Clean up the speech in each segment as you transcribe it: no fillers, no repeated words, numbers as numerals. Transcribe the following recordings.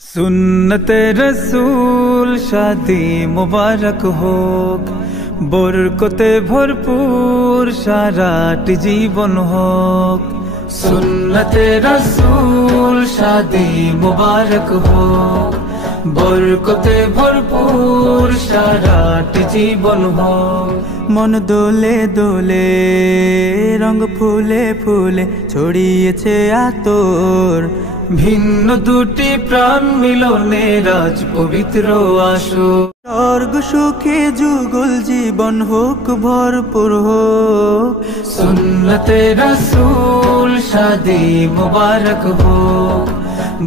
सुन्नते रसूल शादी मुबारक होक, बरकते भरपूर साराट जीवन होक। सुन्नते रसूल शादी मुबारक होक, बरकते भरपूर साराट जीवन होक। मन दोले दोले रंग फूले फूले ছড়িয়েছে আতর, ভিন্ন দুটি প্রাণ মিলনে রাজ পবিত্র আসর। স্বর্গ সুখে যুগল জীবন হোক ভরপুর হোক, সুন্নতে রাসূল শাদি মুবারক হোক,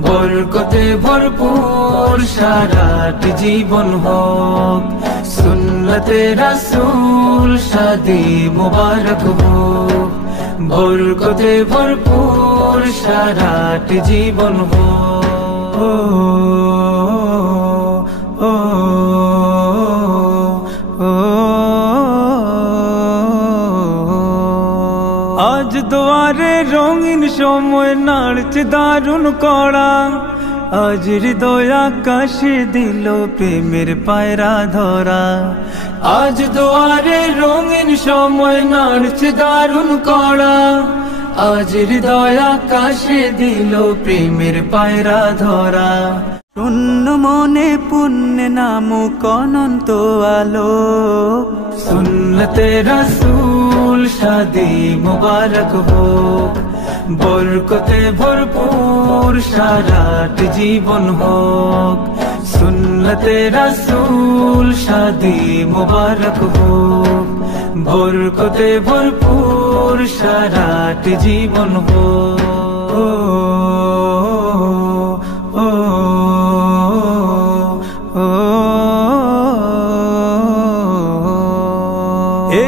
বরকতে ভরপুর সারাট জীবন হোক। সুন্নতে রাসূল শাদি মুবারক হোক, বরকতে ভরপুর সারাট জীবন হোক। আজ দুয়ারে রঙিন সময় নাড়ছে দারুণ কড়া, আজ হৃদয় আকাশে দিল প্রেমের পায়রা ধরা। আজ দুয়ারে রঙিন সময় নাড়ছে দারুণ কড়া, আজ হৃদয় আকাশে দিল প্রেমের পায়রা ধরা। শূন্য মনে পুণ্য নামক অনন্ত আলো, সুন্নতে রাসূল শাদি মুবারক হোক, বরকতে ভরপুর সারাট জীবন হোক। সুন্নতে রাসূল শাদি মুবারক হোক, বরকতে ভরপুর সারাট জীবন হোক।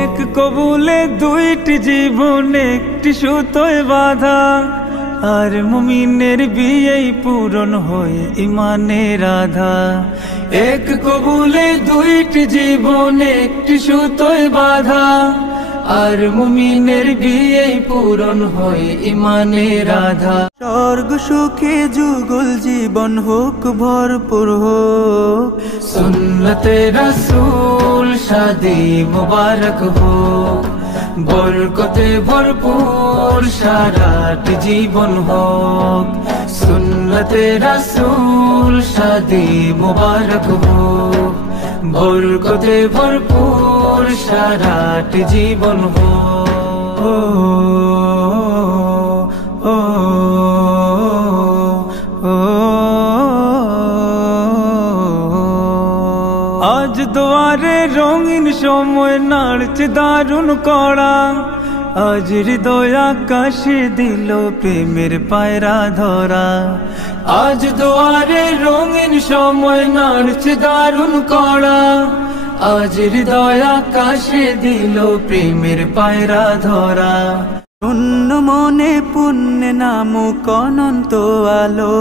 এক কবুলে দুইটি জীবন একটি সুতোয় বাঁধা, আর মুমিনের বিয়েই পূরণ হয়ে ইমানের আধা। এক কবুলে দুইটি জীবন একটি সুতোয় বাঁধা, আর মুমিনের বিয়েই পূরণ হয়ে ইমানের আধা। স্বর্গ সুখে যুগল জীবন হোক ভরপুর হোক, সুন্নতে রাসূল শাদি মুবারক হোক, বরকতে ভরপুর সারাট জীবন হোক। সুন্নতে রাসূল শাদি মুবারক হোক, বরকতে ভরপুর সারাট জীবন হোক। আজ দুয়ারে রঙিন সময় নাড়ছে দারুণ কড়া, আজ হৃদয় আকাশে দিল প্রেমের পায়রা ধরা। আজ দুয়ারে রঙিন সময় নাড়ছে দারুণ কড়া, আজ হৃদয় আকাশে দিল প্রেমের পায়রা ধরা। শূন্য মনে পুণ্য নামক অনন্ত আলো,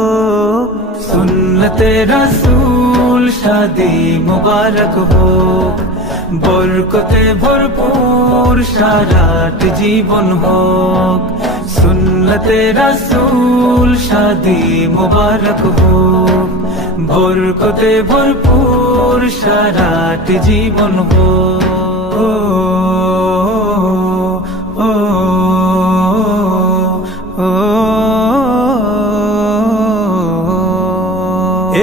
সুন্নতে রাসূল শাদি মুবারক হোক, বরকতে ভরপুর সারাট জীবন হোক। সুন্নতে রাসূল শাদি মুবারক হোক, বরকতে ভরপুর সারাট জীবন হোক।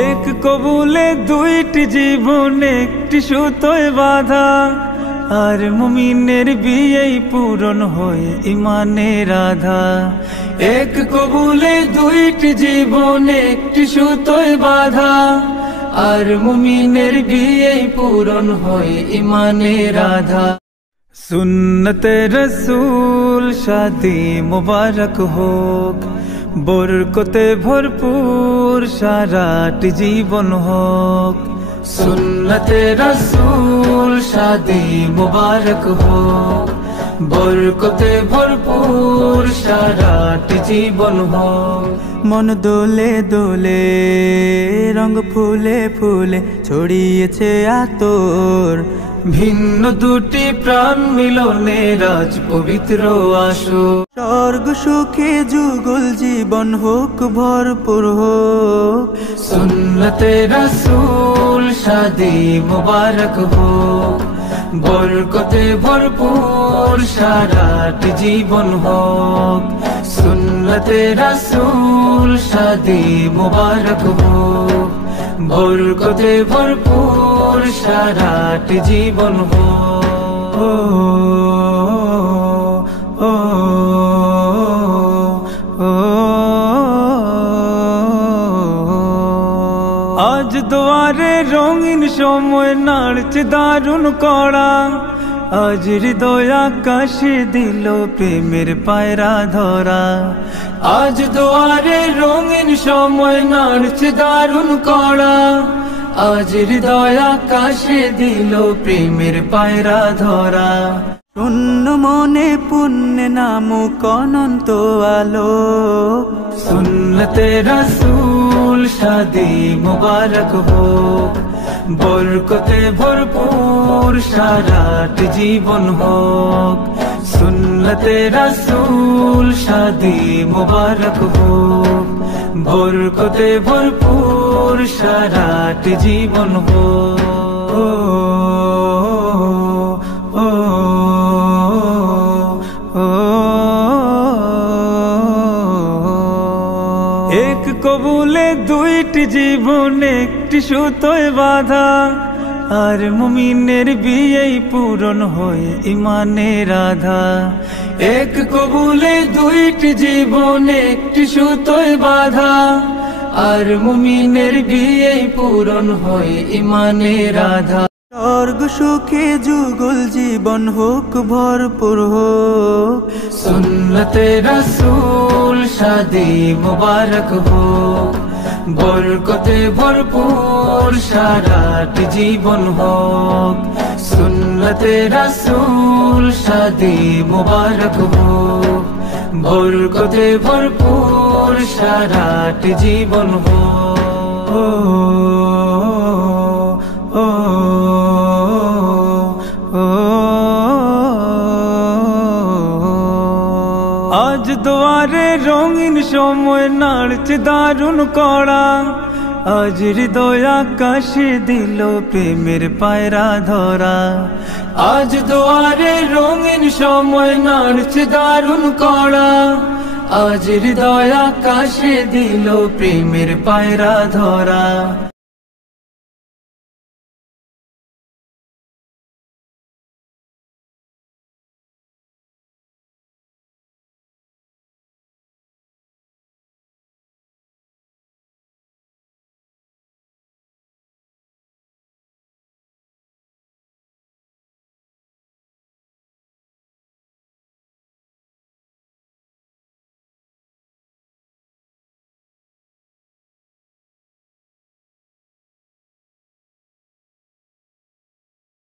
এক কবুলে দুইটি জীবন একটি সুতোয় বাঁধা, আর মুমিনের বিয়েই পূরণ হয়ে ইমানের আধা। এক কবুলে দুইটি জীবন একটি সুতোয় বাঁধা, আর মুমিনের বিয়েই পূরণ হয়ে ইমানের আধা। সুন্নতে রাসূল শাদি মুবারক হোক, বরকতে ভরপুর সারাট জীবন হোক। সুন্নতে রাসূল শাদি মুবারক হোক, বরকতে ভরপুর সারাট জীবন হোক। মন দোলে দোলে রঙ ফুলে ফুলে ছড়িয়েছে আতর, ভিন্ন দুটি প্রাণ মিলনে রাজ পবিত্র আসর। স্বর্গ সুখে যুগল জীবন হোক ভরপুর হোক, সুন্নতে রাসূল শাদি মুবারক हो বরকতে ভরপুর সারাট জীবন হোক সুন্নতে রাসূল শাদি মুবারক हो বরকতে ভরপুর সারাট জীবন হোক আজ দুয়ারে রঙিন সময় নাড়ছে দারুণ কড়া আজ হৃদয় আকাশে দিল প্রেমের পায়রা ধরা আজ দুয়ারে রঙিন সময় নাড়ছে দারুণ কড়া আজ হৃদয় আকাশে দিল প্রেমের পায়রা ধরা শূন্য মনে পুণ্য নামক অনন্ত আলো সুন্নতে রাসূল শাদি মুবারক हो বরকতে ভরপুর সারাট জীবন হোক সুন্নতে রাসূল শাদি মুবারক हो বরকতে ভরপুর সারাট জীবন হোক এক কবুলে দুইটি জীবন একটি সুতোয় বাঁধা আর মুমিনের বিয়েই পূরণ হয়ে ইমানের আধা এক কবুলে দুইটি জীবন একটি সুতোয় বাঁধা আর মুমিনের বিয়েই পূরণ হয়ে ইমানের আধা স্বর্গ সুখে যুগল জীবন হোক ভরপুর হোক সুন্নতে রাসূল শাদি মুবারক हो বরকতে ভরপুর সারাট জীবন হোক সুন্নতে রাসূল শাদি মুবারক हो বরকতে ভরপুর সারাট জীবন হোক আজ দুয়ারে রঙিন সময় নাড়ছে দারুণ কড়া আজ হৃদয় আকাশে দিল প্রেমের পায়রা ধরা আজ দুয়ারে রঙিন সময় নাড়ছে দারুণ কড়া আজ হৃদয় আকাশে দিল প্রেমের পায়রা ধরা